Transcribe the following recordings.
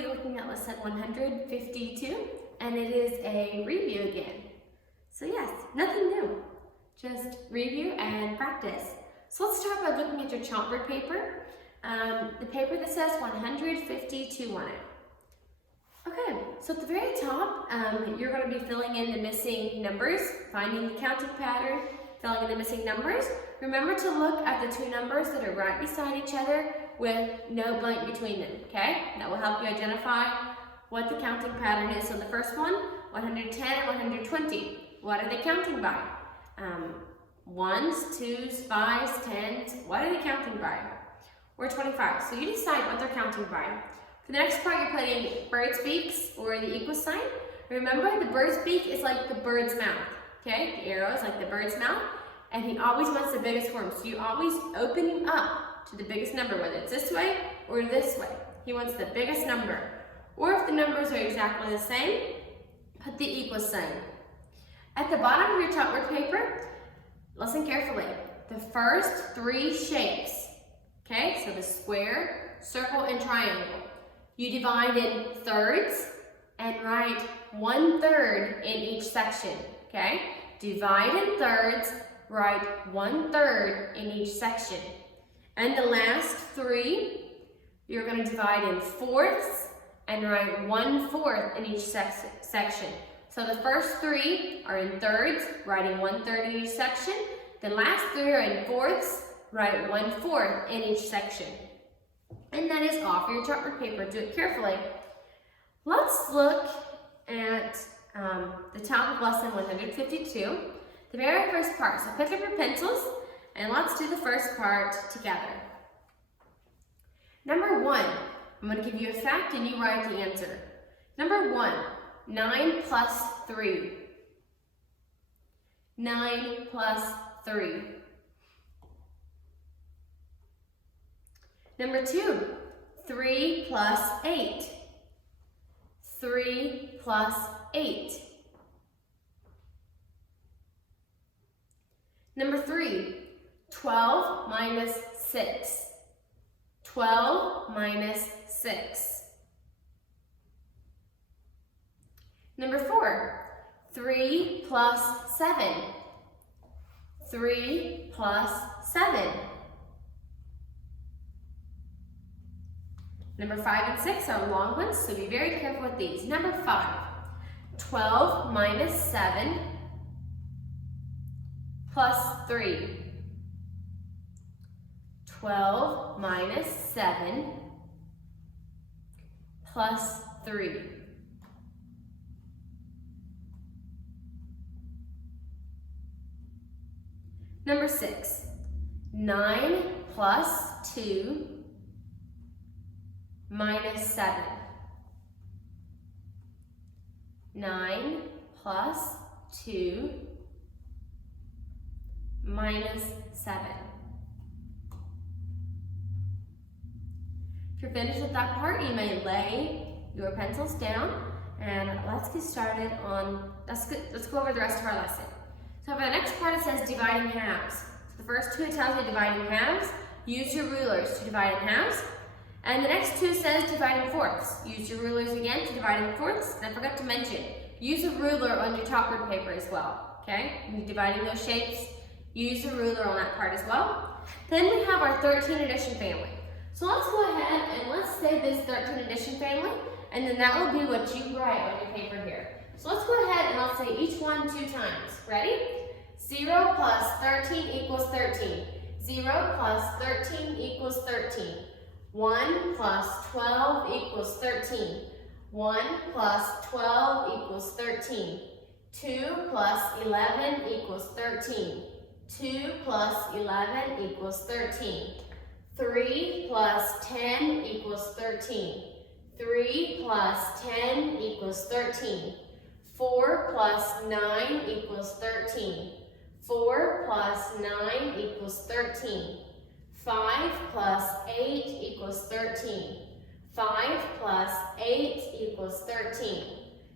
be looking at lesson 152, and it is a review again. So yes, nothing new, just review and practice. So let's start by looking at your chalkboard paper, the paper that says 152 on it. Okay, so at the very top, you're going to be filling in the missing numbers, finding the counting pattern, filling in the missing numbers. Remember to look at the two numbers that are right beside each other with no blank between them, okay? That will help you identify what the counting pattern is. So the first one, 110 and 120. What are they counting by? Ones, twos, fives, tens. What are they counting by? Or 25. So you decide what they're counting by. For the next part, you're putting bird's beaks or the equal sign. Remember, the bird's beak is like the bird's mouth, okay? The arrow is like the bird's mouth, and he always wants the biggest worm. So you always open him up to the biggest number, whether it's this way or this way. He wants the biggest number. Or if the numbers are exactly the same, put the equal sign. At the bottom of your chalkboard paper, listen carefully. The first three shapes, okay? So the square, circle, and triangle. You divide in thirds and write 1/3 in each section, okay? Divide in thirds, write 1/3 in each section. And the last three, you're going to divide in fourths and write 1/4 in each section. So the first three are in thirds, writing 1/3 in each section. The last three are in fourths, write 1/4 in each section. And that is all for your chalkboard paper. Do it carefully. Let's look at the top of lesson 152, the very first part. So pick up your pencils and let's do the first part together. Number 1, I'm going to give you a fact and you write the answer. Number 1, 9 plus 3. 9 plus 3. Number 2, 3 plus 8. 3 plus 8. Number 3, 12 minus 6. 12 minus 6. Number 4, 3 plus 7. 3 plus 7. Number 5 and 6 are long ones, so be very careful with these. Number 5, 12 minus 7 plus 3. 12 minus 7 plus 3. Number 6, 9 plus 2 minus 7. 9 plus 2 minus 7. If you're finished with that part, you may lay your pencils down and let's get started on, let's go over the rest of our lesson. So for the next part, it says divide in halves. So the first two, it tells you divide in halves. Use your rulers to divide in halves. And the next two says divide in fourths. Use your rulers again to divide in fourths. And I forgot to mention, use a ruler on your chalkboard paper as well, okay? When you're dividing those shapes, use a ruler on that part as well. Then we have our 13 addition family. So let's go ahead and let's say this 13 addition family, and then that will be what you write on your paper here. So let's go ahead and I'll say each one 2 times. Ready? 0 plus 13 equals 13. 0 plus 13 equals 13. 1 plus 12 equals 13. 1 plus 12 equals 13. 2 plus 11 equals 13. 2 plus 11 equals 13. 3 plus 10 equals 13. 3 plus 10 equals 13. 4 plus 9 equals 13. 4 plus 9 equals 13. 5 plus 8 equals 13. 5 plus 8 equals 13.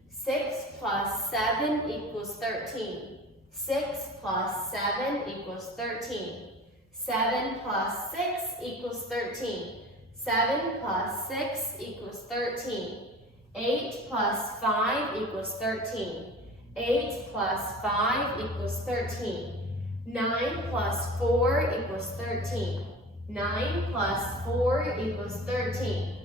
6 plus 7 equals 13. 6 plus 7 equals 13. 7 plus 6 equals 13. 7 plus 6 equals 13. 8 plus 5 equals 13. 8 plus 5 equals 13. 9 plus 4 equals 13. 9 plus 4 equals 13.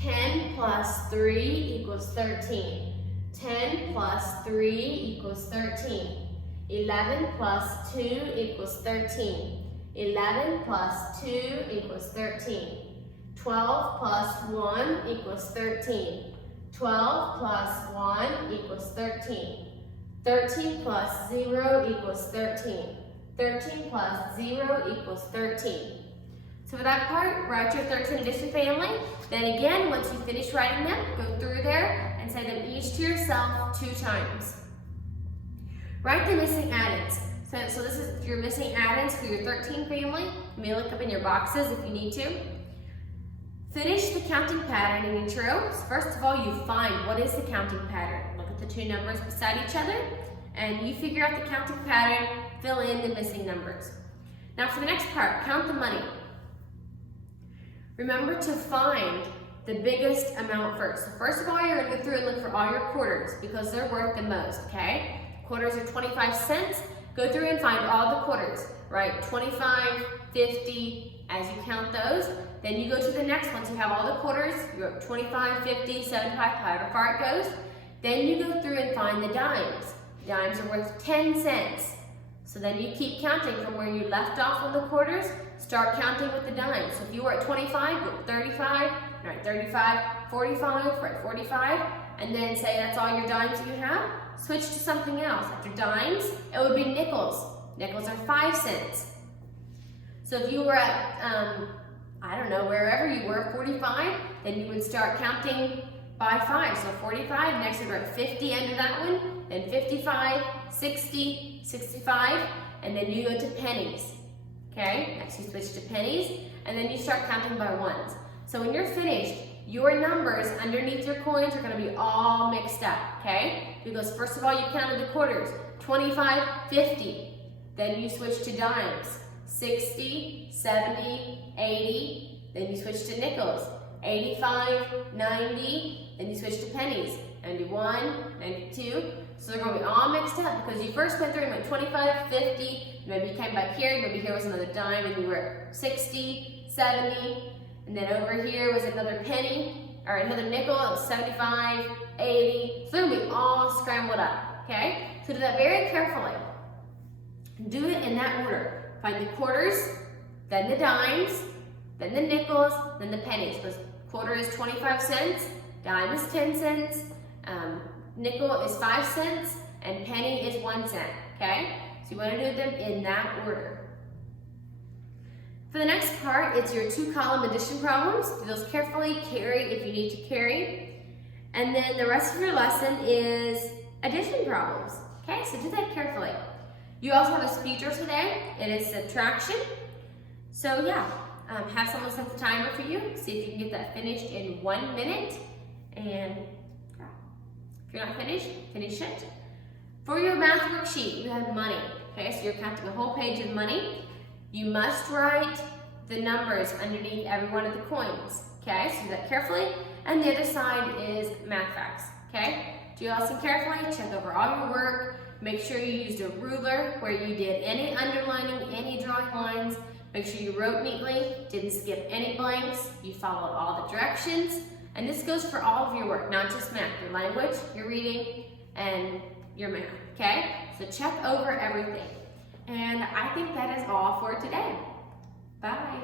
10 plus 3 equals 13. 10 plus 3 equals 13. 11 plus 2 equals 13. 11 plus 2 equals 13. 12 plus 1 equals 13. 12 plus 1 equals 13. 13 plus 0 equals 13. 13 plus 0 equals 13. So for that part, write your 13 addition family. Then again, once you finish writing them, go through there and say them each to yourself 2 times. Write the missing addends. So this is your missing addends for your 13 family. You may look up in your boxes if you need to. Finish the counting pattern in each row. So first of all, you find what is the counting pattern. Look at the 2 numbers beside each other, and you figure out the counting pattern, fill in the missing numbers. Now for the next part, count the money. Remember to find the biggest amount first. So first of all, you're going to go through and look for all your quarters because they're worth the most, okay? Quarters are 25 cents. Go through and find all the quarters, right? 25, 50, as you count those. Then you go to the next ones. You have all the quarters. You're up 25, 50, 75, however far it goes. Then you go through and find the dimes. Dimes are worth 10 cents. So then you keep counting from where you left off on the quarters. Start counting with the dimes. So if you were at 25, go 35, right, 35, 45, right, 45, and then say that's all your dimes that you have. Switch to something else. After dimes, it would be nickels. Nickels are 5 cents. So if you were at, I don't know, wherever you were, 45, then you would start counting by 5. So 45, next you write 50 under that one, then 55, 60, 65, and then you go to pennies. Okay, next you switch to pennies, and then you start counting by ones. So when you're finished, your numbers underneath your coins are going to be all mixed up, okay? Because first of all, you counted the quarters, 25, 50. Then you switch to dimes, 60, 70, 80. Then you switch to nickels, 85, 90. Then you switch to pennies, 91, 92. So they're going to be all mixed up because you first went through and went 25, 50, maybe you came back here, maybe here was another dime, and you were 60, 70, and then over here was another penny, or another nickel, it was 75, 80. So they're going to be all scrambled up, okay? So do that very carefully. Do it in that order. Find the quarters, then the dimes, then the nickels, then the pennies. Because quarter is 25 cents, dime is 10 cents, nickel is 5 cents, and penny is 1 cent, okay? So you want to do them in that order. For the next part, it's your 2-column addition problems. Do those carefully, carry if you need to carry. And then the rest of your lesson is addition problems, okay? So do that carefully. You also have a speed drill today. It is subtraction. So yeah, have someone set the timer for you. See if you can get that finished in 1 minute. And if you're not finished, finish it. For your math worksheet, you have money. Okay, so you're counting a whole page of money. You must write the numbers underneath every one of the coins. Okay, so do that carefully. And the other side is math facts. Okay, do your lesson carefully. Check over all your work. Make sure you used a ruler where you did any underlining, any drawing lines. Make sure you wrote neatly, didn't skip any blanks. You followed all the directions. And this goes for all of your work, not just math, your language, your reading, and your math, okay? So check over everything. And I think that is all for today. Bye.